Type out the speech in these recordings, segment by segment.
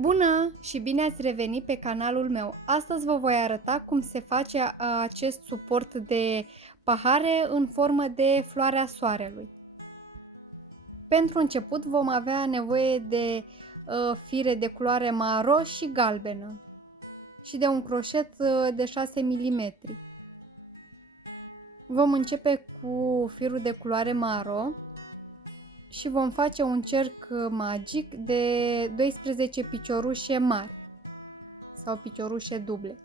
Bună și bine ați revenit pe canalul meu! Astăzi vă voi arăta cum se face acest suport de pahare în formă de floarea soarelui. Pentru început vom avea nevoie de fire de culoare maro și galbenă și de un croșet de 6 mm. Vom începe cu firul de culoare maro și vom face un cerc magic de 12 piciorușe mari sau piciorușe duble.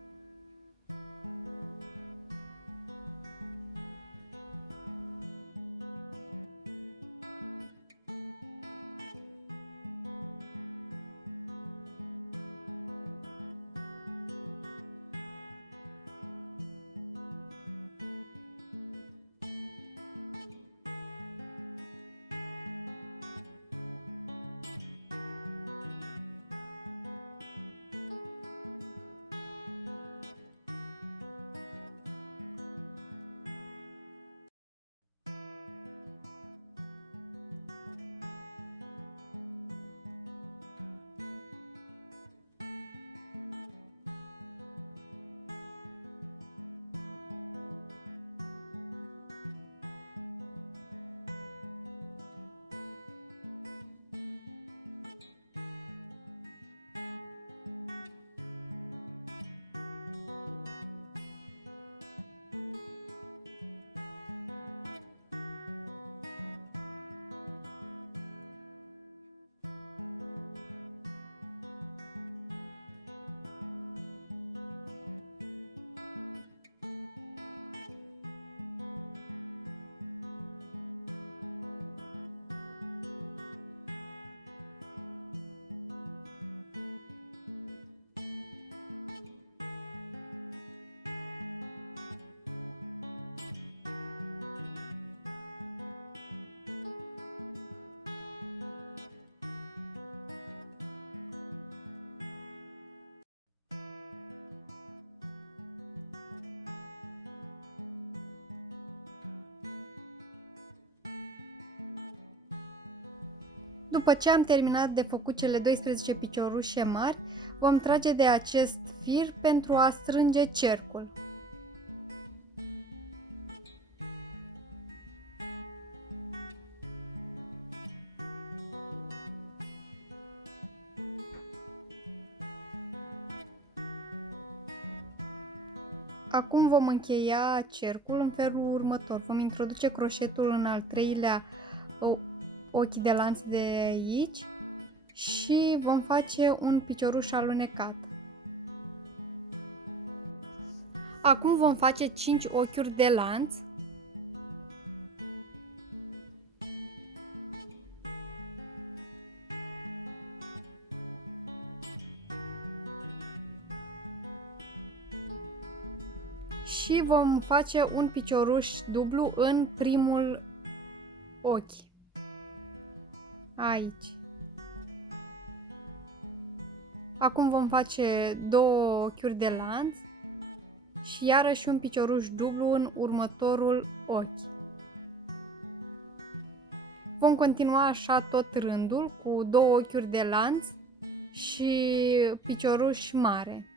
După ce am terminat de făcut cele 12 piciorușe mari, vom trage de acest fir pentru a strânge cercul. Acum vom încheia cercul în felul următor. Vom introduce croșetul în al treilea ochi de lanț de aici și vom face un picioruș alunecat. Acum vom face 5 ochiuri de lanț. Și vom face un picioruș dublu în primul ochi. Aici. Acum vom face 2 ochiuri de lanț și iarăși un picioruș dublu în următorul ochi. Vom continua așa tot rândul cu 2 ochiuri de lanț și picioruș mare.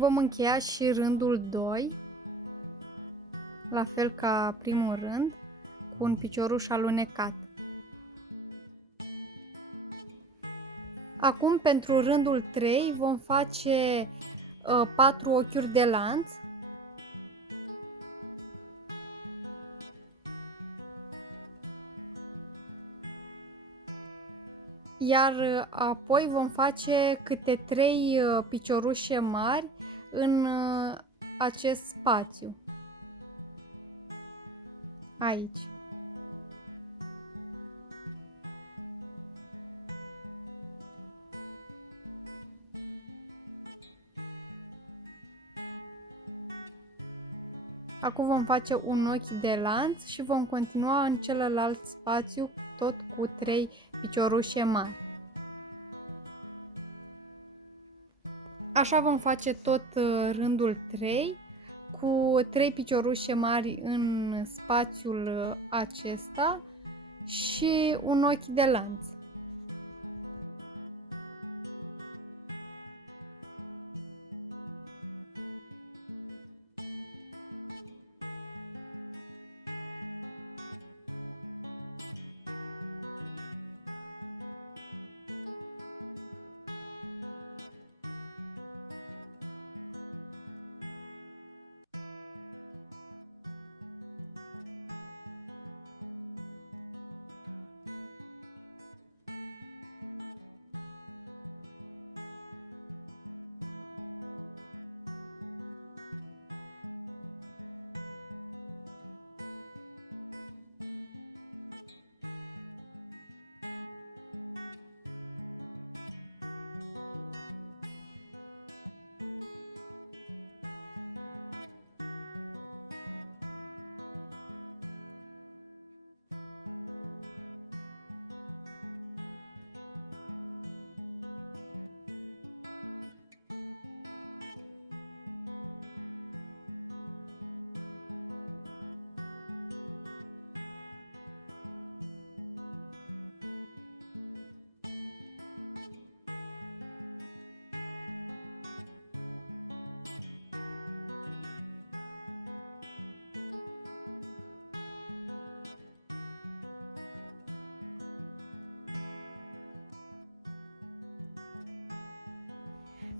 Vom încheia și rândul 2, la fel ca primul rând, cu un picioruș alunecat. Acum, pentru rândul 3, vom face 4 ochiuri de lanț. Iar apoi vom face câte 3 piciorușe mari în acest spațiu. Aici. Acum vom face un ochi de lanț și vom continua în celălalt spațiu tot cu 3 piciorușe mari. Așa vom face tot rândul 3 cu 3 piciorușe mari în spațiul acesta și un ochi de lanț.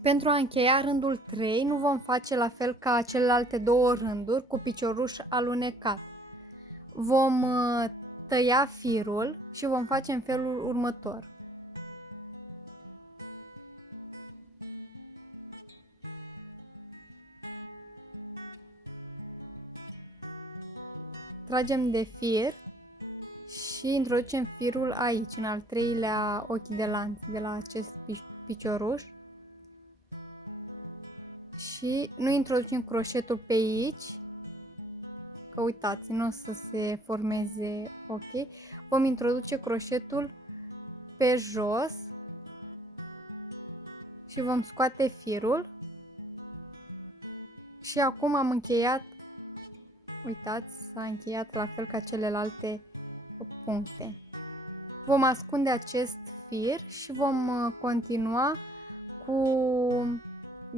Pentru a încheia rândul 3, nu vom face la fel ca celelalte două rânduri cu picioruș alunecat. Vom tăia firul și vom face în felul următor. Tragem de fir și introducem firul aici, în al treilea ochi de lanț de la acest picioruș. Și nu introducem croșetul pe aici, că uitați, nu o să se formeze ok. Vom introduce croșetul pe jos și vom scoate firul. Și acum am încheiat, uitați, s-a încheiat la fel ca celelalte puncte. Vom ascunde acest fir și vom continua cu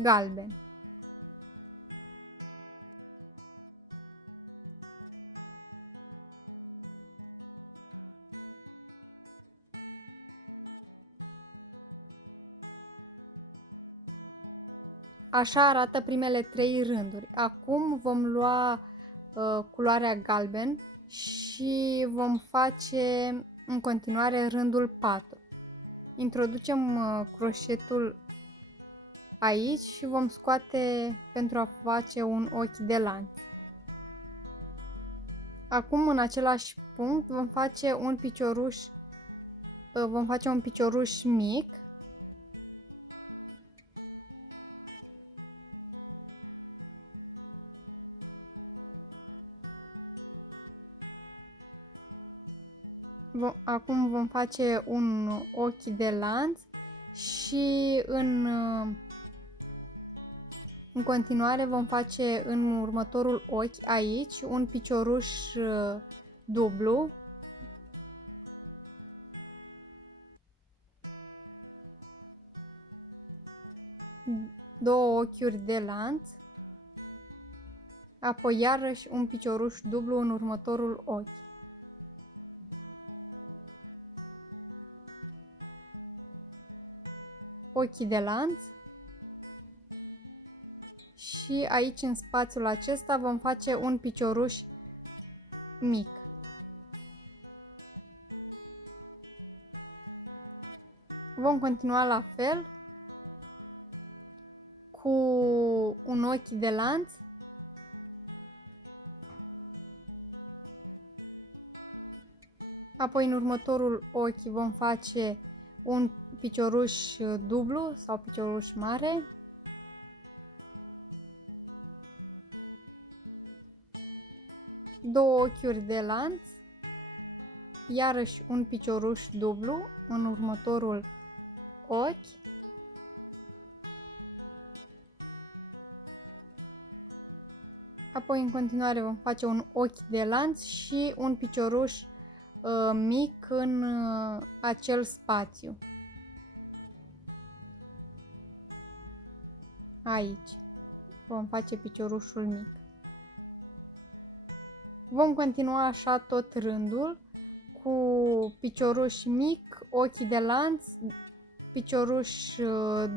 galben. Așa arată primele 3 rânduri. Acum vom lua culoarea galben și vom face în continuare rândul 4. Introducem croșetul aici și vom scoate pentru a face un ochi de lanț. Acum în același punct vom face un picioruș mic. Acum vom face un ochi de lanț și în continuare vom face în următorul ochi aici un picioruș dublu. 2 ochiuri de lanț, apoi iarăși un picioruș dublu în următorul ochi. Ochii de lanț și aici în spațiul acesta vom face un picioruș mic. Vom continua la fel cu un ochi de lanț, apoi în următorul ochi vom face un picioruș dublu sau picioruș mare, două ochiuri de lanț, iarăși un picioruș dublu în următorul ochi, apoi în continuare vom face un ochi de lanț și un picioruș mic în acel spațiu. Aici vom face piciorușul mic. Vom continua așa tot rândul cu picioruș mic, ochi de lanț, picioruș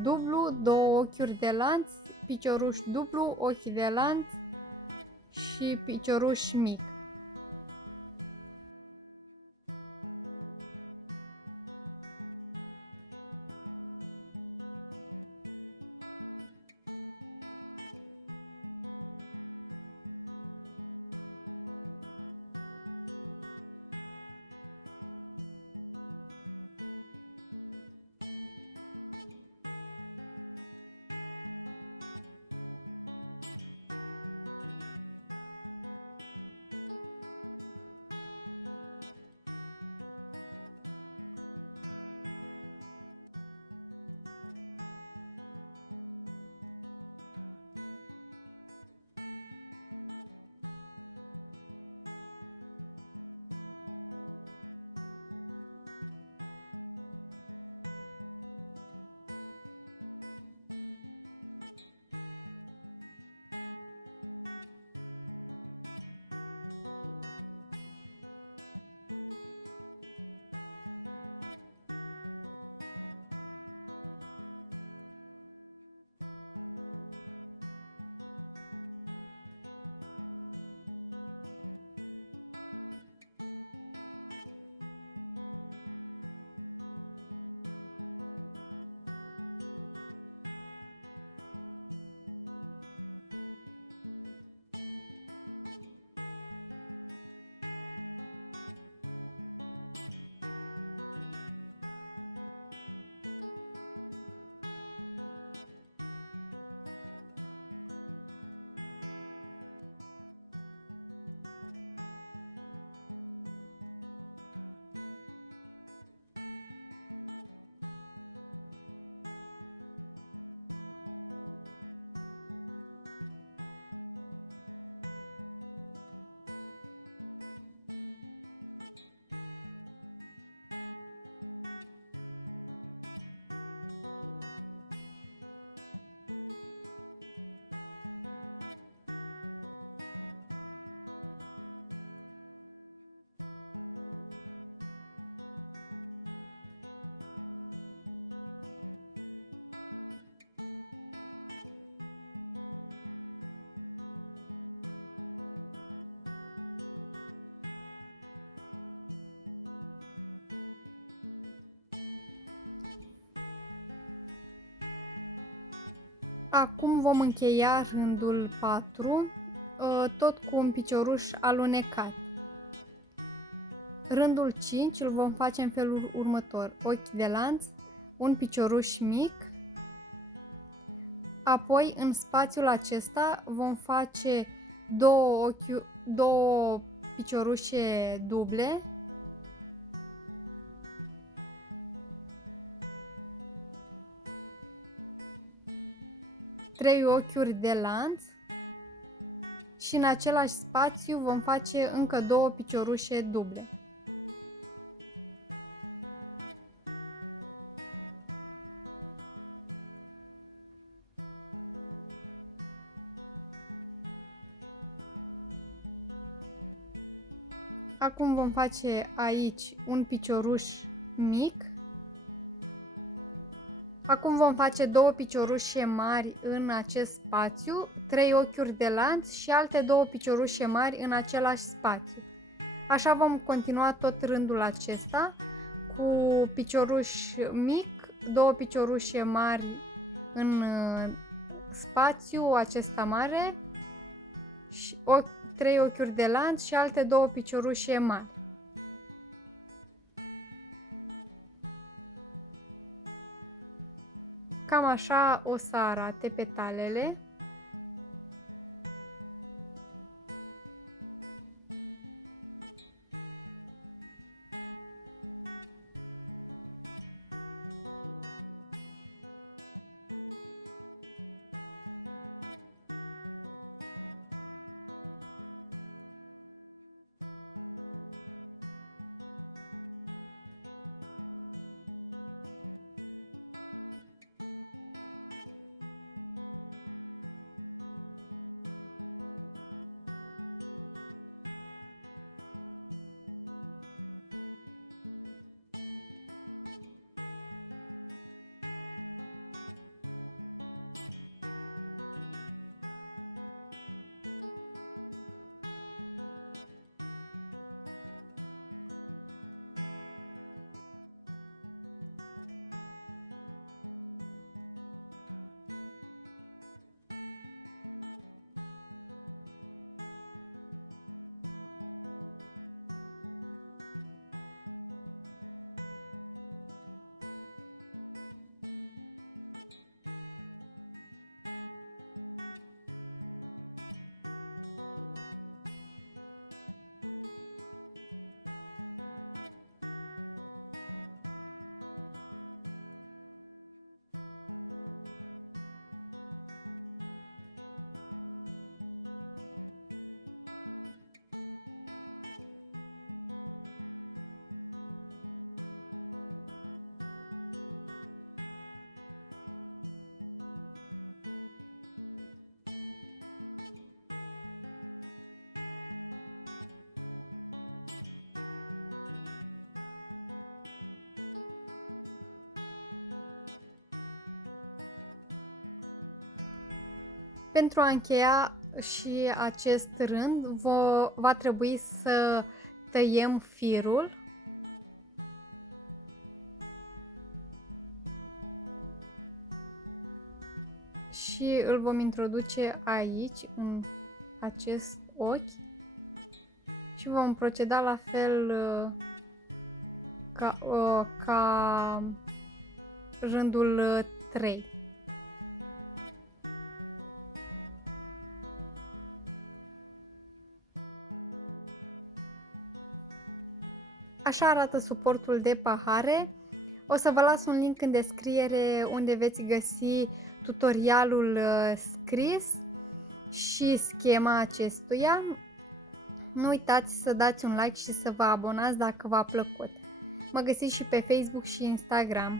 dublu, două ochiuri de lanț, picioruș dublu, ochi de lanț și picioruș mic. Acum vom încheia rândul 4, tot cu un picioruș alunecat. Rândul 5 îl vom face în felul următor: ochi de lanț, un picioruș mic, apoi în spațiul acesta vom face două piciorușe duble, trei ochiuri de lanț și în același spațiu vom face încă două piciorușe duble. Acum vom face aici un picioruș mic. Acum vom face 2 piciorușe mari în acest spațiu, 3 ochiuri de lanț și alte 2 piciorușe mari în același spațiu. Așa vom continua tot rândul acesta cu picioruș mic, 2 piciorușe mari în spațiu acesta mare, și 3 ochiuri de lanț și alte 2 piciorușe mari. Cam așa o să arate petalele. Pentru a încheia și acest rând, va trebui să tăiem firul. Și îl vom introduce aici, în acest ochi. Și vom proceda la fel ca rândul 3. Așa arată suportul de pahare. O să vă las un link în descriere unde veți găsi tutorialul scris și schema acestuia. Nu uitați să dați un like și să vă abonați dacă v-a plăcut. Mă găsiți și pe Facebook și Instagram.